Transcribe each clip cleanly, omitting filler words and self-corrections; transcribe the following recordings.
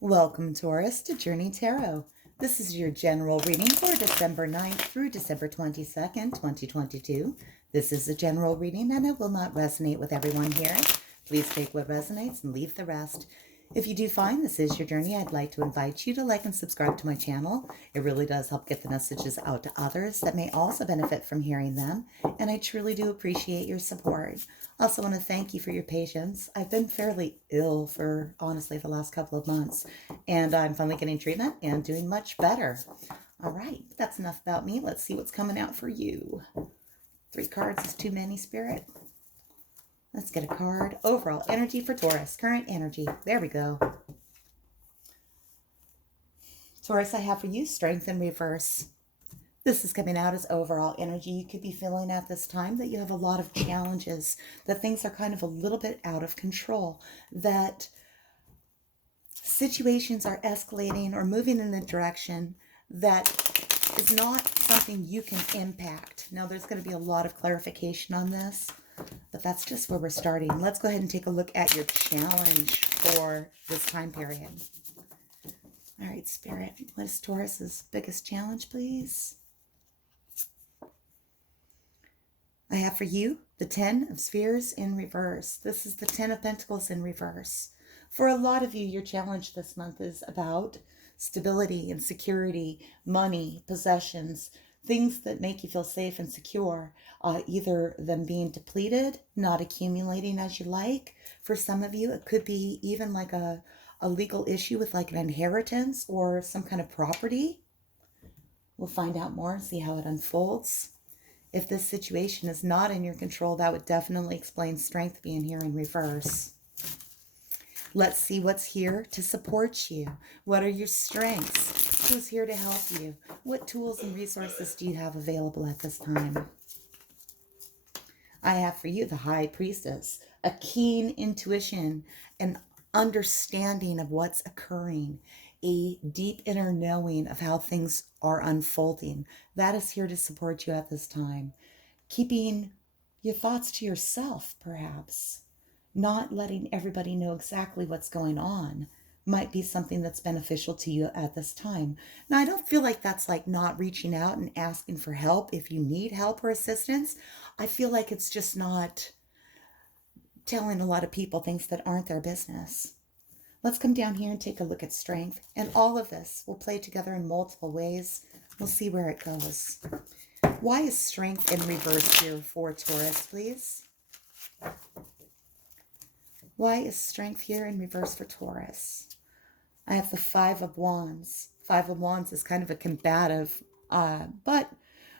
Welcome, Taurus, to Journey Tarot. This is your general reading for December 9th through December 22nd, 2022. This is a general reading and it will not resonate with everyone here. Please take what resonates and leave the rest. If you do find this is your journey, I'd like to invite you to like and subscribe to my channel. It really does help get the messages out to others that may also benefit from hearing them, and I truly do appreciate your support. Also want to thank you for your patience. I've been fairly ill for, honestly, the last couple of months, and I'm finally getting treatment and doing much better. All right, that's enough about me. Let's see what's coming out for you. 3 cards is too many, Spirit. Let's get a card. Overall energy for Taurus. Current energy. There we go. Taurus, I have for you strength in reverse. This is coming out as overall energy. You could be feeling at this time that you have a lot of challenges, that things are kind of a little bit out of control, that situations are escalating or moving in a direction that is not something you can impact. Now, there's going to be a lot of clarification on this, but that's just where we're starting. Let's go ahead and take a look at your challenge for this time period. All right, Spirit, what is Taurus's biggest challenge, please? I have for you the 10 of Spheres in reverse. This is the 10 of Pentacles in reverse. For a lot of you, your challenge this month is about stability and security, money, possessions, things that make you feel safe and secure, either them being depleted, not accumulating as you like. For some of you, it could be even like a legal issue with like an inheritance or some kind of property. We'll find out more and see how it unfolds. If this situation is not in your control, that would definitely explain strength being here in reverse. Let's see what's here to support you. What are your strengths? Who's here to help you? What tools and resources do you have available at this time? I have for you the High Priestess, a keen intuition, an understanding of what's occurring, a deep inner knowing of how things are unfolding. That is here to support you at this time. Keeping your thoughts to yourself, perhaps. Not letting everybody know exactly what's going on might be something that's beneficial to you at this time. Now, I don't feel like that's like not reaching out and asking for help if you need help or assistance. I feel like it's just not telling a lot of people things that aren't their business. Let's come down here and take a look at strength. And all of this will play together in multiple ways. We'll see where it goes. Why is strength in reverse here for Taurus, please? Why is strength here in reverse for Taurus? I have the 5 of Wands. 5 of Wands is kind of a combative, but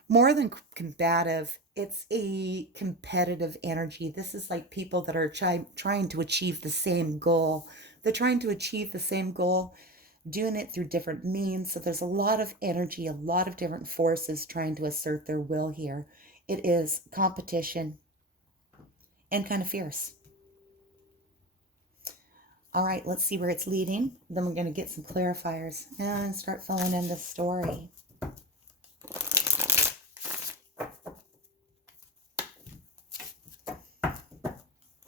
more than combative, it's a competitive energy. This is like people that are trying to achieve the same goal. They're trying to achieve the same goal, doing it through different means. So there's a lot of energy, a lot of different forces trying to assert their will here. It is competition and kind of fierce. All right, let's see where it's leading. Then we're going to get some clarifiers and start filling in this story.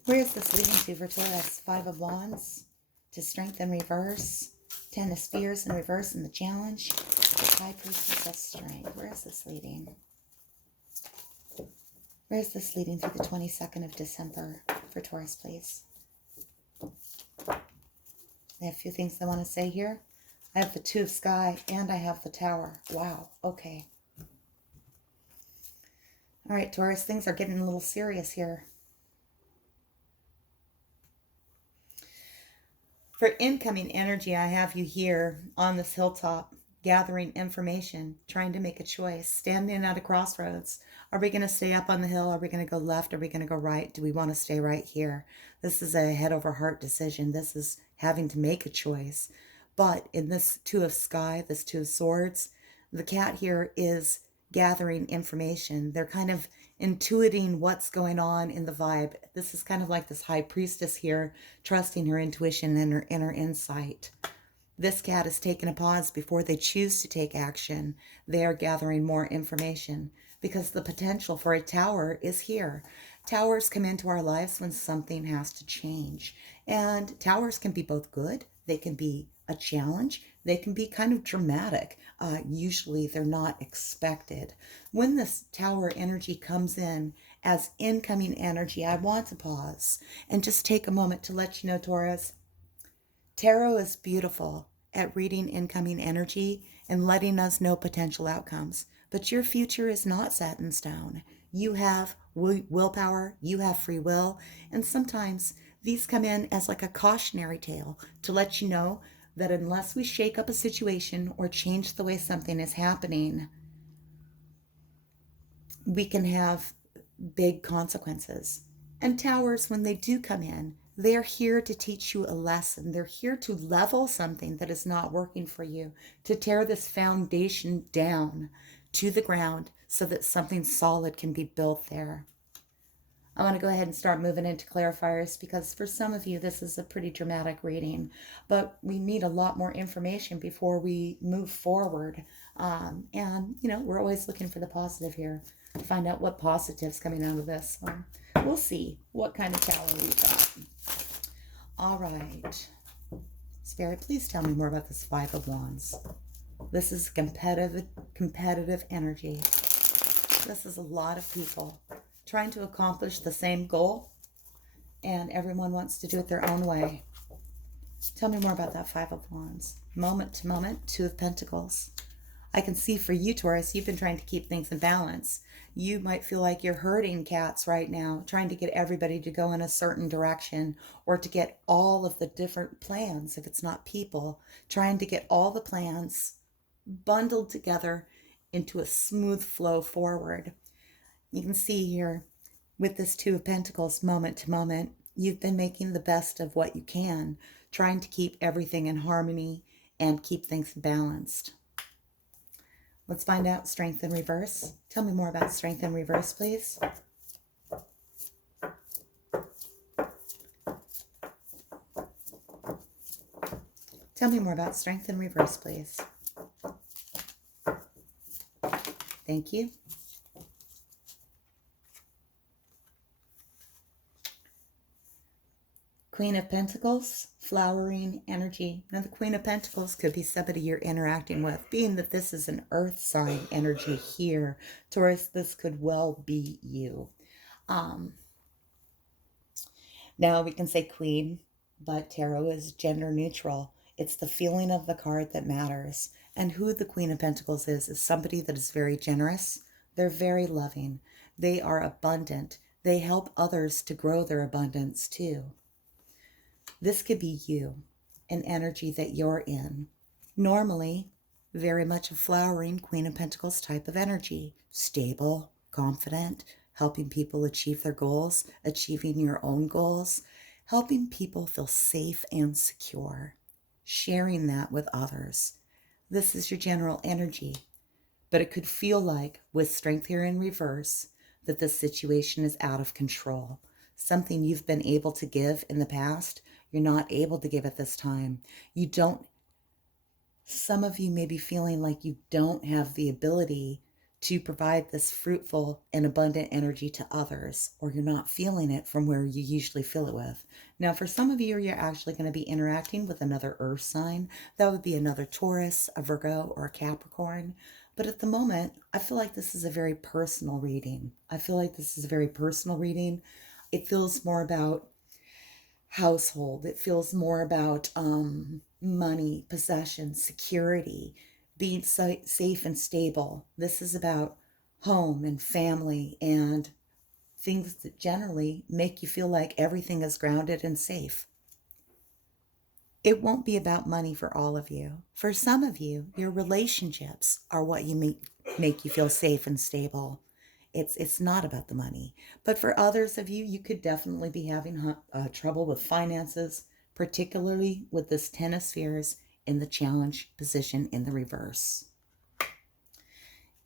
Where is this leading to for Taurus? 5 of Wands to strength in reverse. 10 of Spheres in reverse in the challenge. High Priestess of Strength. Where is this leading? Where is this leading through the 22nd of December for Taurus, please? I have a few things I want to say here. I have the 2 of Sky and I have the Tower. Wow, okay. All right, Taurus, things are getting a little serious here. For incoming energy, I have you here on this hilltop, gathering information, trying to make a choice, standing at a crossroads. Are we going to stay up on the hill? Are we going to go left? Are we going to go right? Do we want to stay right here? This is a head over heart decision. This is having to make a choice. But in this 2 of Sky, this 2 of Swords, the cat here is gathering information. They're kind of intuiting what's going on in the vibe. This is kind of like this High Priestess here, trusting her intuition and her inner insight. This cat is taking a pause before they choose to take action. They are gathering more information because the potential for a tower is here. Towers come into our lives when something has to change. And towers can be both good, they can be a challenge. They can be kind of dramatic. Usually they're not expected. When this Tower energy comes in as incoming energy, I want to pause and just take a moment to let you know, Taurus, Tarot is beautiful at reading incoming energy and letting us know potential outcomes. But your future is not set in stone. You have willpower, you have free will, and sometimes these come in as like a cautionary tale to let you know that unless we shake up a situation or change the way something is happening, we can have big consequences. And towers, when they do come in, they're here to teach you a lesson. They're here to level something that is not working for you, to tear this foundation down to the ground so that something solid can be built there. I want to go ahead and start moving into clarifiers because for some of you, this is a pretty dramatic reading, but we need a lot more information before we move forward. We're always looking for the positive here to find out what positive's coming out of this. So we'll see what kind of tower we've got. All right. Spirit, please tell me more about this Five of Wands. This is competitive energy. This is a lot of people trying to accomplish the same goal, and everyone wants to do it their own way. Tell me more about that Five of Wands. Moment to moment, Two of Pentacles. I can see for you, Taurus, you've been trying to keep things in balance. You might feel like you're herding cats right now, trying to get everybody to go in a certain direction or to get all of the different plans, if it's not people, trying to get all the plans bundled together into a smooth flow forward. You can see here with this Two of Pentacles, moment to moment, you've been making the best of what you can, trying to keep everything in harmony and keep things balanced. Let's find out Strength in Reverse. Tell me more about Strength in Reverse, please. Tell me more about Strength in Reverse, please. Thank you. Queen of Pentacles, flowering energy. Now the Queen of Pentacles could be somebody you're interacting with. Being that this is an earth sign energy here, Taurus, this could well be you. Now we can say queen, but tarot is gender neutral. It's the feeling of the card that matters. And who the Queen of Pentacles is somebody that is very generous. They're very loving. They are abundant. They help others to grow their abundance too. This could be you, an energy that you're in. Normally, very much a flowering Queen of Pentacles type of energy. Stable, confident, helping people achieve their goals, achieving your own goals, helping people feel safe and secure, sharing that with others. This is your general energy. But it could feel like, with Strength here in reverse, that the situation is out of control. Something you've been able to give in the past, you're not able to give at this time. Some of you may be feeling like you don't have the ability to provide this fruitful and abundant energy to others, or you're not feeling it from where you usually feel it with. Now, for some of you, you're actually going to be interacting with another earth sign. That would be another Taurus, a Virgo, or a Capricorn. But at the moment, I feel like this is a very personal reading. It feels more about household. It feels more about money, possessions, security, being safe and stable. This is about home and family and things that generally make you feel like everything is grounded and safe. It won't be about money for all of you. For some of you, your relationships are what make you feel safe and stable. It's not about the money. But for others of you, you could definitely be having trouble with finances, particularly with this Ten of Spheres in the challenge position in the reverse.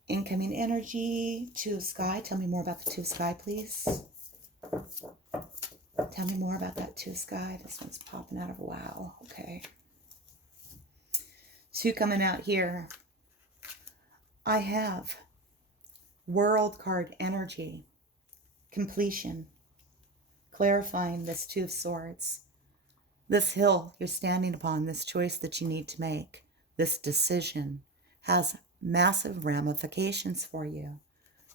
Incoming energy, Two of Sky. Tell me more about the Two of Sky, please. Tell me more about that Two of Sky. This one's popping out of, wow, okay. Two coming out here. I have World card energy, completion, clarifying this Two of Swords. This hill you're standing upon, this choice that you need to make, this decision has massive ramifications for you.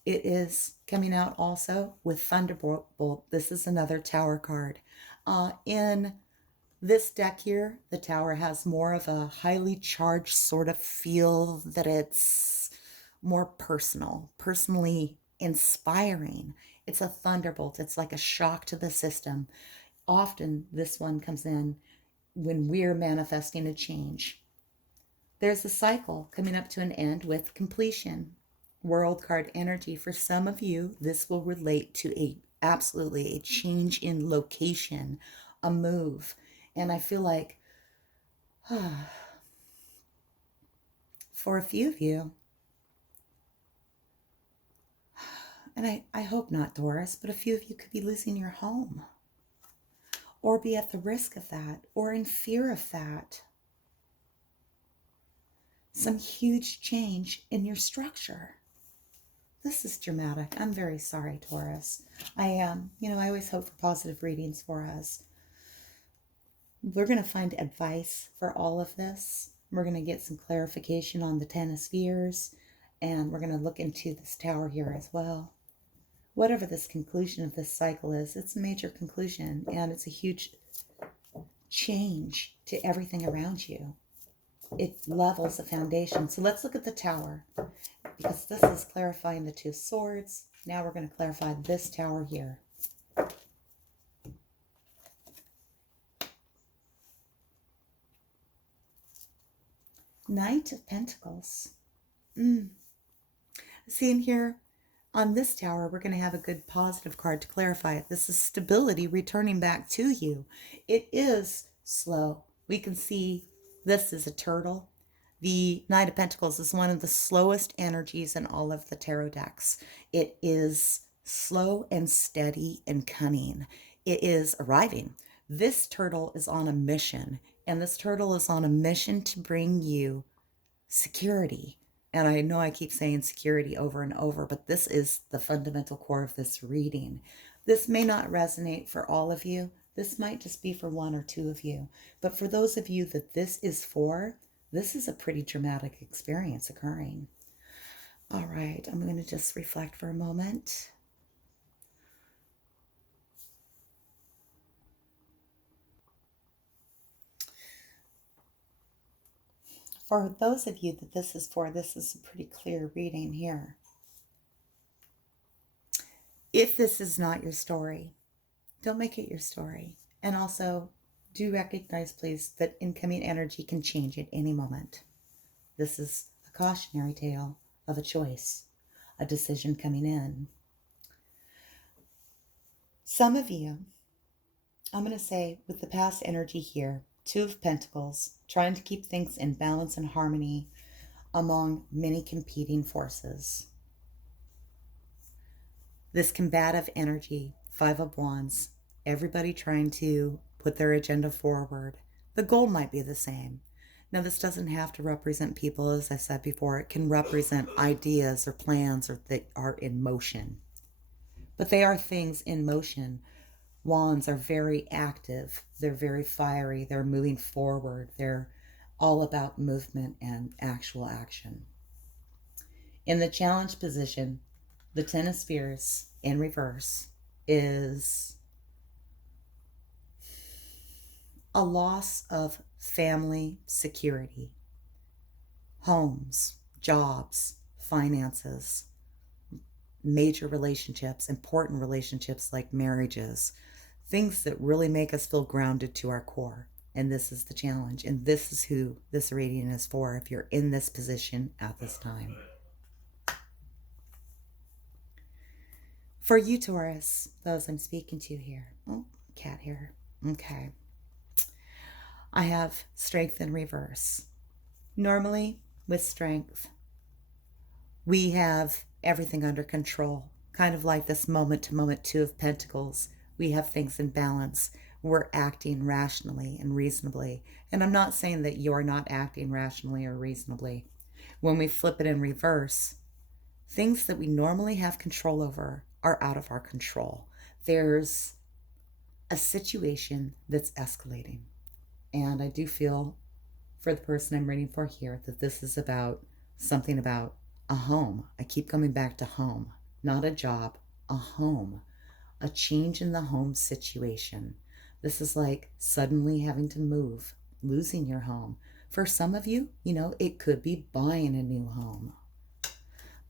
It is coming out also with Thunderbolt. This is another Tower card. In this deck here, the Tower has more of a highly charged sort of feel, that it's more personal, personally inspiring. It's a thunderbolt. It's like a shock to the system. Often this one comes in when we're manifesting a change. There's a cycle coming up to an end with completion. World card energy. For some of you, this will relate to absolutely a change in location, a move. And I feel like for a few of you, and I hope not, Taurus, but a few of you could be losing your home, or be at the risk of that, or in fear of that. Some huge change in your structure. This is dramatic. I'm very sorry, Taurus. I always hope for positive readings for us. We're going to find advice for all of this. We're going to get some clarification on the Ten of Spheres, and we're going to look into this Tower here as well. Whatever this conclusion of this cycle is, it's a major conclusion, and it's a huge change to everything around you. It levels the foundation. So let's look at the Tower, because this is clarifying the Two of Swords. Now we're going to clarify this Tower here. Knight of Pentacles. See in here, on this Tower, we're going to have a good positive card to clarify it. This is stability returning back to you. It is slow. We can see this is a turtle. The Knight of Pentacles is one of the slowest energies in all of the tarot decks. It is slow and steady and cunning. It is arriving. This turtle is on a mission, and this turtle is on a mission to bring you security. And I know I keep saying security over and over, but this is the fundamental core of this reading. This may not resonate for all of you. This might just be for one or two of you. But for those of you that this is for, this is a pretty dramatic experience occurring. All right, I'm going to just reflect for a moment. For those of you that this is for, this is a pretty clear reading here. If this is not your story, don't make it your story. And also, do recognize, please, that incoming energy can change at any moment. This is a cautionary tale of a choice, a decision coming in. Some of you, I'm going to say, with the past energy here, Two of Pentacles, trying to keep things in balance and harmony among many competing forces. This combative energy, Five of Wands, everybody trying to put their agenda forward. The goal might be the same. Now, this doesn't have to represent people, as I said before. It can represent ideas or plans or that are in motion. But they are things in motion. Wands are very active. They're very fiery. They're moving forward. They're all about movement and actual action. In the challenge position, the Ten of Spheres in reverse is a loss of family security, homes, jobs, finances, major relationships, important relationships like marriages, things that really make us feel grounded to our core. And this is the challenge. And this is who this reading is for if you're in this position at this time. For you, Taurus, those I'm speaking to here. Oh, cat here. Okay. I have strength in reverse. Normally, with strength, we have everything under control. Kind of like this moment-to-moment Two of Pentacles. We have things in balance. We're acting rationally and reasonably. And I'm not saying that you're not acting rationally or reasonably. When we flip it in reverse, things that we normally have control over are out of our control. There's a situation that's escalating. And I do feel for the person I'm reading for here that this is about something about a home. I keep coming back to home, not a job, a home, a change in the home situation. This is like suddenly having to move, losing your home. For some of you, it could be buying a new home.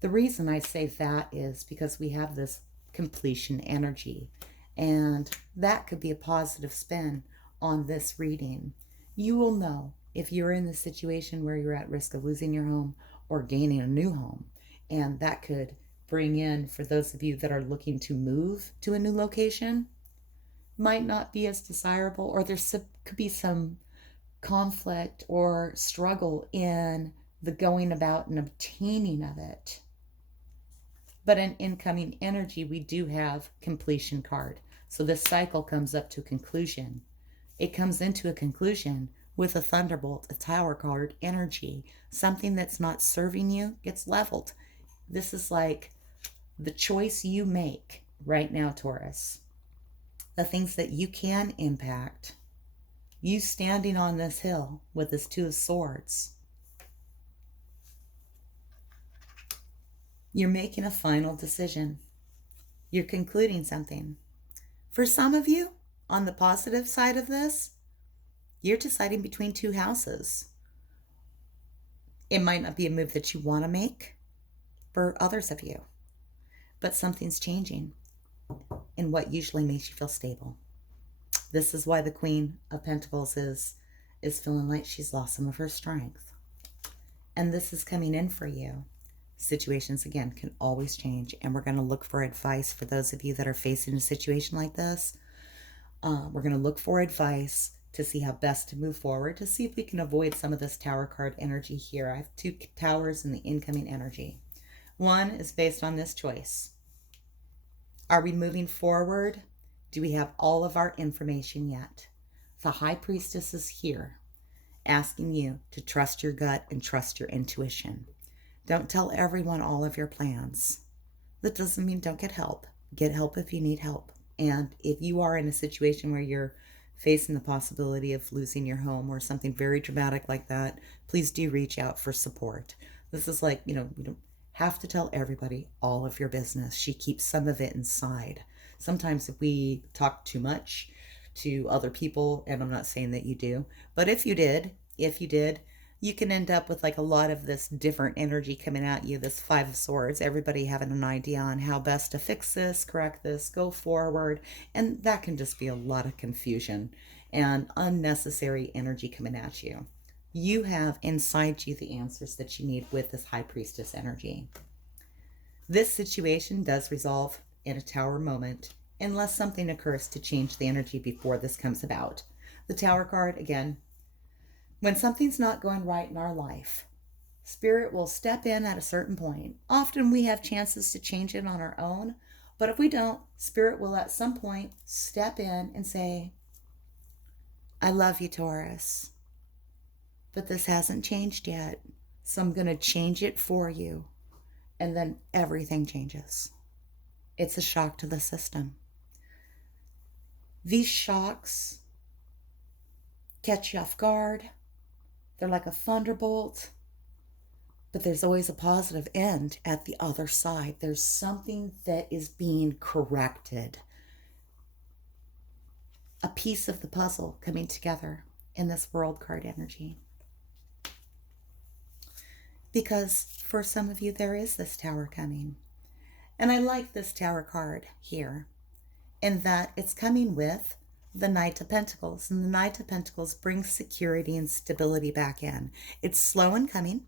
The reason I say that is because we have this completion energy, and that could be a positive spin on this reading. You will know if you're in the situation where you're at risk of losing your home or gaining a new home, and that could bring in, for those of you that are looking to move to a new location, might not be as desirable, or there could be some conflict or struggle in the going about and obtaining of it. But in incoming energy, we do have completion card. So this cycle comes up to conclusion. It comes into a conclusion with a thunderbolt, a tower card energy. Something that's not serving you gets leveled. This is like the choice you make right now, Taurus. The things that you can impact. You standing on this hill with this Two of Swords. You're making a final decision. You're concluding something. For some of you, on the positive side of this, you're deciding between two houses. It might not be a move that you want to make for others of you, but something's changing in what usually makes you feel stable. This is why the Queen of Pentacles is feeling like she's lost some of her strength. And this is coming in for you. Situations, again, can always change, and we're going to look for advice for those of you that are facing a situation like this. We're going to look for advice to see how best to move forward, to see if we can avoid some of this tower card energy here. I have two towers in the incoming energy. One is based on this choice. Are we moving forward? Do we have all of our information yet? The High Priestess is here, asking you to trust your gut and trust your intuition. Don't tell everyone all of your plans. That doesn't mean don't get help. Get help if you need help. And if you are in a situation where you're facing the possibility of losing your home or something very dramatic like that, please do reach out for support. This is like, you don't have to tell everybody all of your business. She keeps some of it inside. Sometimes if we talk too much to other people, and I'm not saying that you do, but if you did, you can end up with like a lot of this different energy coming at you, this Five of Swords, everybody having an idea on how best to fix this, correct this, go forward. And that can just be a lot of confusion and unnecessary energy coming at you. You have inside you the answers that you need with this High Priestess energy. This situation does resolve in a tower moment, unless something occurs to change the energy before this comes about. The Tower card, again, when something's not going right in our life, Spirit will step in at a certain point. Often we have chances to change it on our own, but if we don't, Spirit will at some point step in and say, I love you, Taurus, but this hasn't changed yet, so I'm going to change it for you. And then everything changes. It's a shock to the system. These shocks catch you off guard. They're like a thunderbolt, but there's always a positive end at the other side. There's something that is being corrected. A piece of the puzzle coming together in this World card energy. Because for some of you, there is this Tower coming. And I like this Tower card here in that it's coming with the Knight of Pentacles. And the Knight of Pentacles brings security and stability back in. It's slow in coming.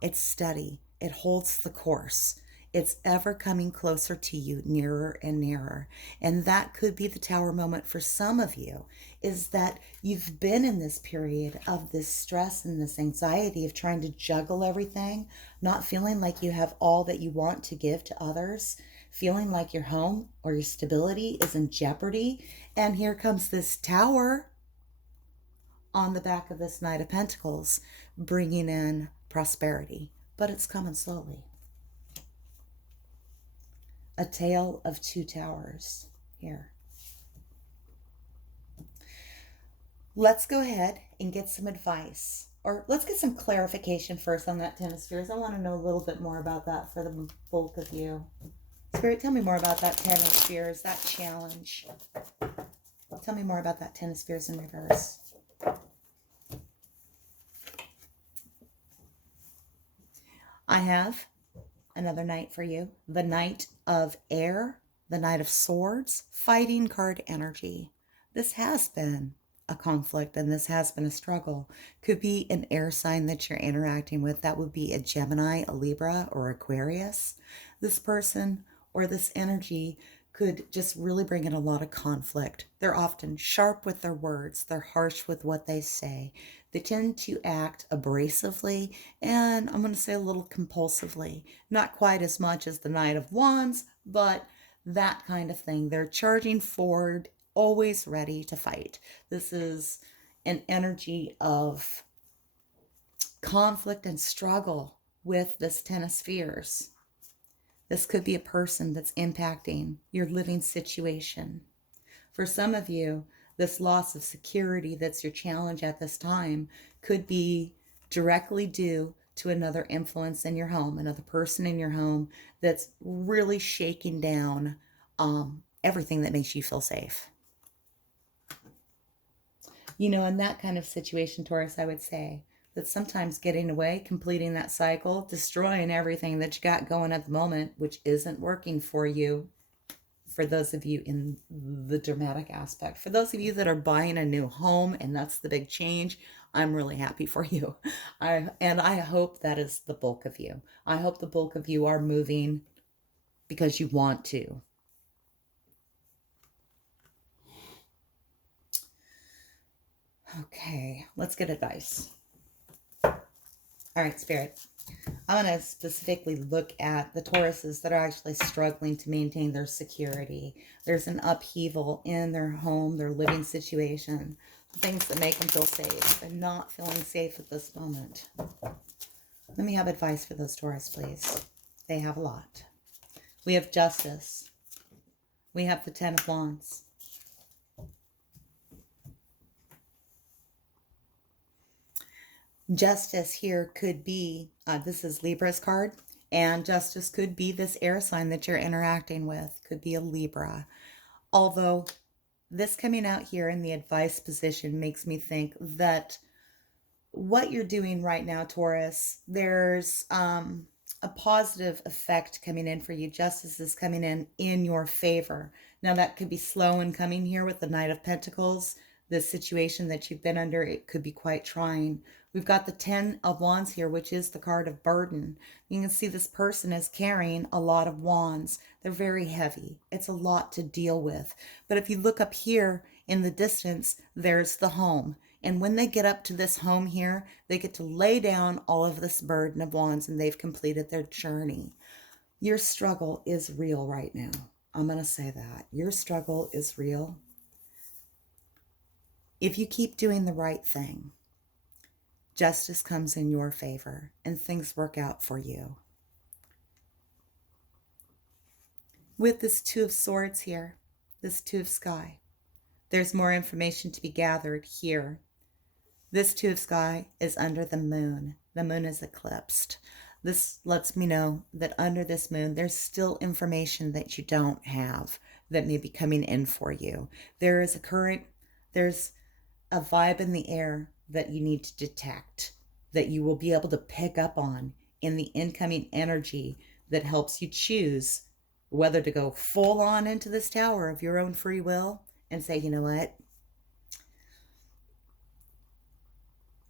It's steady. It holds the course. It's ever coming closer to you, nearer and nearer. And that could be the Tower moment for some of you, is that you've been in this period of this stress and this anxiety of trying to juggle everything, not feeling like you have all that you want to give to others, feeling like your home or your stability is in jeopardy. And here comes this Tower on the back of this Knight of Pentacles, bringing in prosperity, but it's coming slowly. A tale of two towers here. Let's go ahead and get some advice. Or let's get some clarification first on that Ten of Spheres. I want to know a little bit more about that for the bulk of you. Spirit, tell me more about that Ten of Spheres, that challenge. Tell me more about that Ten of Spheres in reverse. I have another night for you. The Knight of Air, the Knight of Swords, fighting card energy. This has been a conflict and this has been a struggle. Could be an air sign that you're interacting with. That would be a Gemini, a Libra, or Aquarius. This person or this energy could just really bring in a lot of conflict. They're often sharp with their words, they're harsh with what they say. They tend to act abrasively and I'm going to say a little compulsively. Not quite as much as the Knight of Wands, but that kind of thing. They're charging forward, always ready to fight. This is an energy of conflict and struggle with this Ten of Spheres. This could be a person that's impacting your living situation. For some of you, this loss of security that's your challenge at this time could be directly due to another influence in your home, another person in your home that's really shaking down everything that makes you feel safe. You know, in that kind of situation, Taurus, I would say that sometimes getting away, completing that cycle, destroying everything that you got going at the moment, which isn't working for you, for those of you in the dramatic aspect. For those of you that are buying a new home and that's the big change, I'm really happy for you. I hope that is the bulk of you. I hope the bulk of you are moving because you want to. Okay, let's get advice. All right, Spirit. I want to specifically look at the Tauruses that are actually struggling to maintain their security. There's an upheaval in their home, their living situation, things that make them feel safe. They're not feeling safe at this moment. Let me have advice for those Taurus, please. They have a lot. We have Justice. We have the Ten of Wands. Justice here could be, this is Libra's card, and Justice could be this air sign that you're interacting with, could be a Libra. Although this coming out here in the advice position makes me think that what you're doing right now, Taurus, there's a positive effect coming in for you. Justice is coming in your favor. Now that could be slow in coming here with the Knight of Pentacles. The situation that you've been under, it could be quite trying. We've got the Ten of Wands here, which is the card of burden. You can see this person is carrying a lot of wands. They're very heavy. It's a lot to deal with. But if you look up here in the distance, there's the home. And when they get up to this home here, they get to lay down all of this burden of wands and they've completed their journey. Your struggle is real right now. I'm going to say that. Your struggle is real. If you keep doing the right thing, justice comes in your favor and things work out for you. With this Two of Swords here, this Two of Sky, there's more information to be gathered here. This Two of Sky is under the moon. The moon is eclipsed. This lets me know that under this moon, there's still information that you don't have that may be coming in for you. There's a vibe in the air that you need to detect, that you will be able to pick up on in the incoming energy that helps you choose whether to go full on into this tower of your own free will and say, you know what?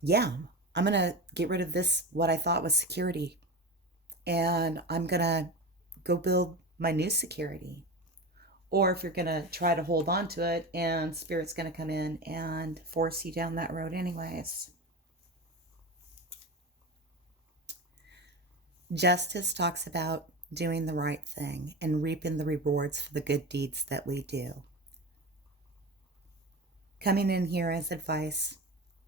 Yeah, I'm going to get rid of this, what I thought was security, and I'm going to go build my new security. Or if you're going to try to hold on to it and Spirit's going to come in and force you down that road anyways. Justice talks about doing the right thing and reaping the rewards for the good deeds that we do. Coming in here as advice,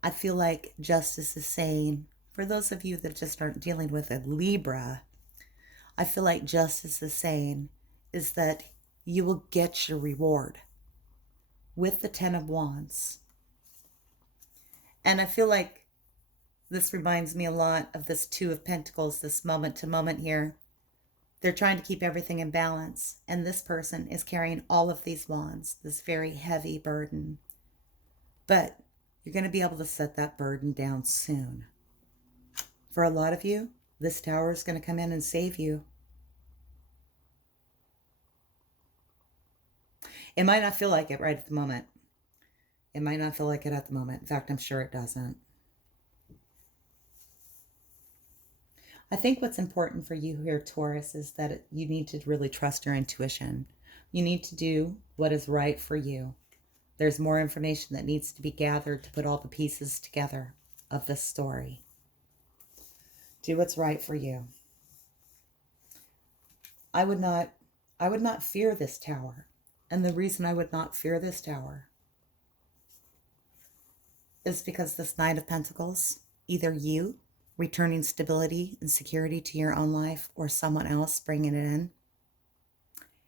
I feel like Justice is saying, for those of you that just aren't dealing with a Libra, I feel like Justice is saying is that you will get your reward with the Ten of Wands. And I feel like this reminds me a lot of this Two of Pentacles, this moment to moment here. They're trying to keep everything in balance. And this person is carrying all of these wands, this very heavy burden. But you're going to be able to set that burden down soon. For a lot of you, this Tower is going to come in and save you. It might not feel like it right at the moment. It might not feel like it at the moment. In fact, I'm sure it doesn't. I think what's important for you here, Taurus, is that you need to really trust your intuition. You need to do what is right for you. There's more information that needs to be gathered to put all the pieces together of this story. Do what's right for you. I would not fear this Tower. And the reason I would not fear this Tower is because this Knight of Pentacles, either you returning stability and security to your own life or someone else bringing it in,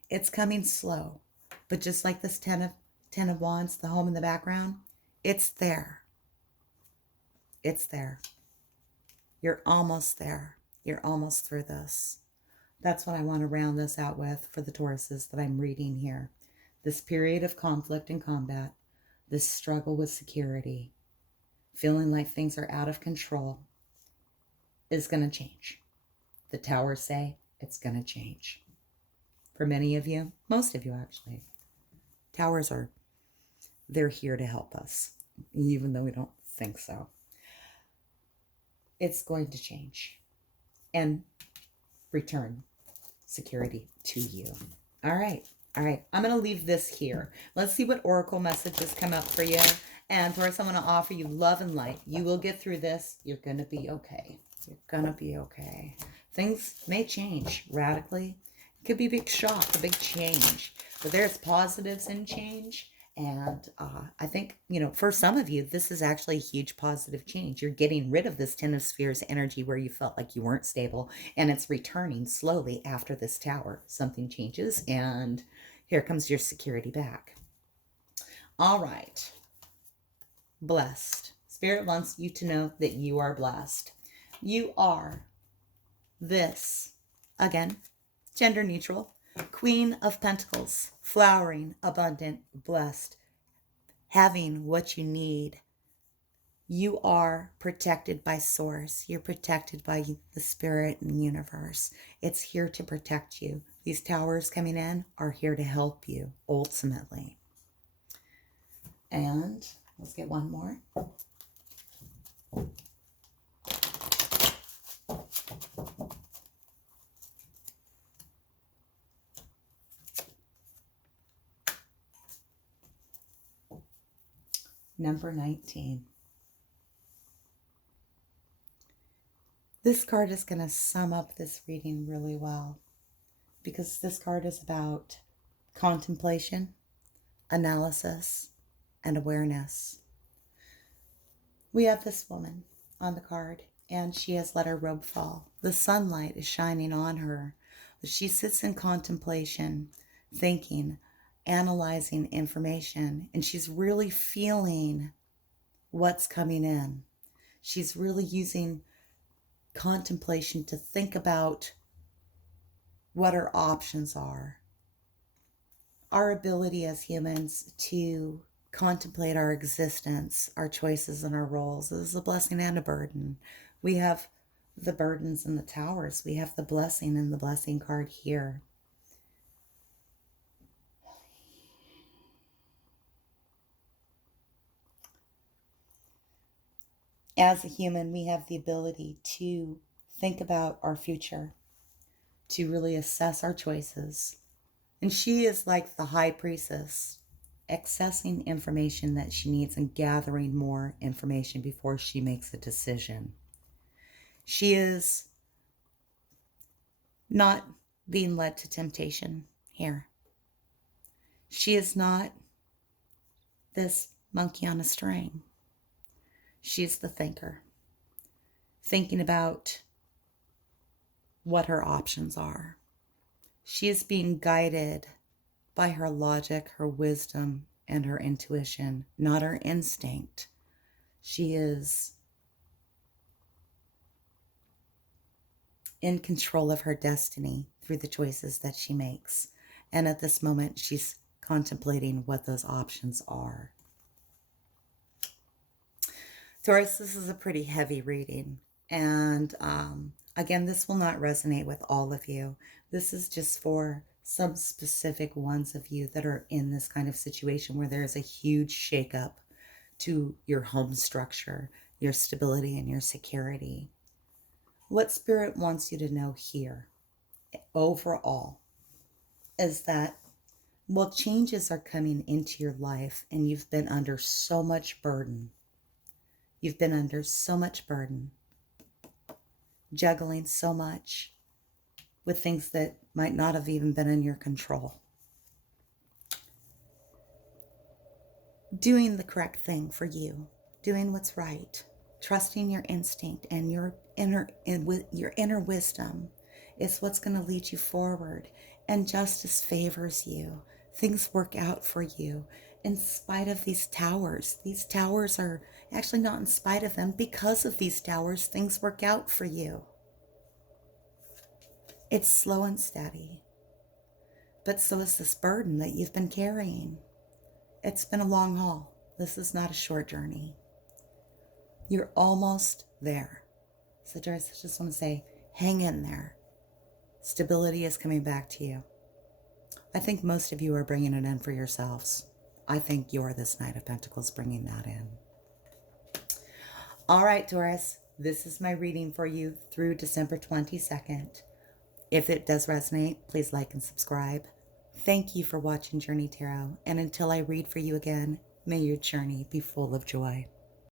it's coming slow. But just like this Ten of Wands, the home in the background, it's there. It's there. You're almost there. You're almost through this. That's what I want to round this out with for the Tauruses that I'm reading here. This period of conflict and combat, this struggle with security, feeling like things are out of control, is going to change. The Towers say it's going to change. For many of you, most of you actually, Towers they're here to help us, even though we don't think so. It's going to change and return security to you. All right. I'm going to leave this here. Let's see what oracle messages come up for you. And Taurus, I want to offer you love and light. You will get through this. You're going to be okay. You're going to be okay. Things may change radically. It could be a big shock, a big change. But there's positives in change. And I think, for some of you, this is actually a huge positive change. You're getting rid of this Ten of Spheres energy where you felt like you weren't stable, and it's returning slowly after this Tower. Something changes, and here comes your security back. All right. Blessed. Spirit wants you to know that you are blessed. You are this, again, gender neutral, Queen of Pentacles, flowering, abundant, blessed, having what you need. You are protected by Source. You're protected by the Spirit and universe. It's here to protect you. These Towers coming in are here to help you, ultimately. And let's get one more. Number 19. This card is going to sum up this reading really well, because this card is about contemplation, analysis, and awareness. We have this woman on the card, and she has let her robe fall. The sunlight is shining on her. She sits in contemplation, thinking, analyzing information, and she's really feeling what's coming in. She's really using contemplation to think about what her options are. Our ability as humans to contemplate our existence, our choices, and our roles is a blessing and a burden. We have the burdens and the Towers. We have the blessing and the blessing card here. As a human, we have the ability to think about our future, to really assess our choices. And she is like the high priestess, accessing information that she needs and gathering more information before she makes a decision. She is not being led to temptation here. She is not this monkey on a string. She is the thinker, thinking about what her options are. She is being guided by her logic, her wisdom, and her intuition, not her instinct. She is in control of her destiny through the choices that she makes. And at this moment, she's contemplating what those options are. Taurus, this is a pretty heavy reading. And again, this will not resonate with all of you. This is just for some specific ones of you that are in this kind of situation where there's a huge shakeup to your home structure, your stability, and your security. What Spirit wants you to know here, overall, is that while changes are coming into your life and you've been under so much burden, juggling so much with things that might not have even been in your control. Doing the correct thing for you, doing what's right, trusting your instinct and your inner wisdom is what's going to lead you forward. And justice favors you. Things work out for you in spite of these towers. These towers are actually not in spite of them. Because of these towers, things work out for you. It's slow and steady. But so is this burden that you've been carrying. It's been a long haul. This is not a short journey. You're almost there. So Doris, I just want to say, hang in there. Stability is coming back to you. I think most of you are bringing it in for yourselves. I think you're this Knight of Pentacles bringing that in. All right, Taurus, this is my reading for you through December 22nd. If it does resonate, please like and subscribe. Thank you for watching Journey Tarot, and until I read for you again, may your journey be full of joy.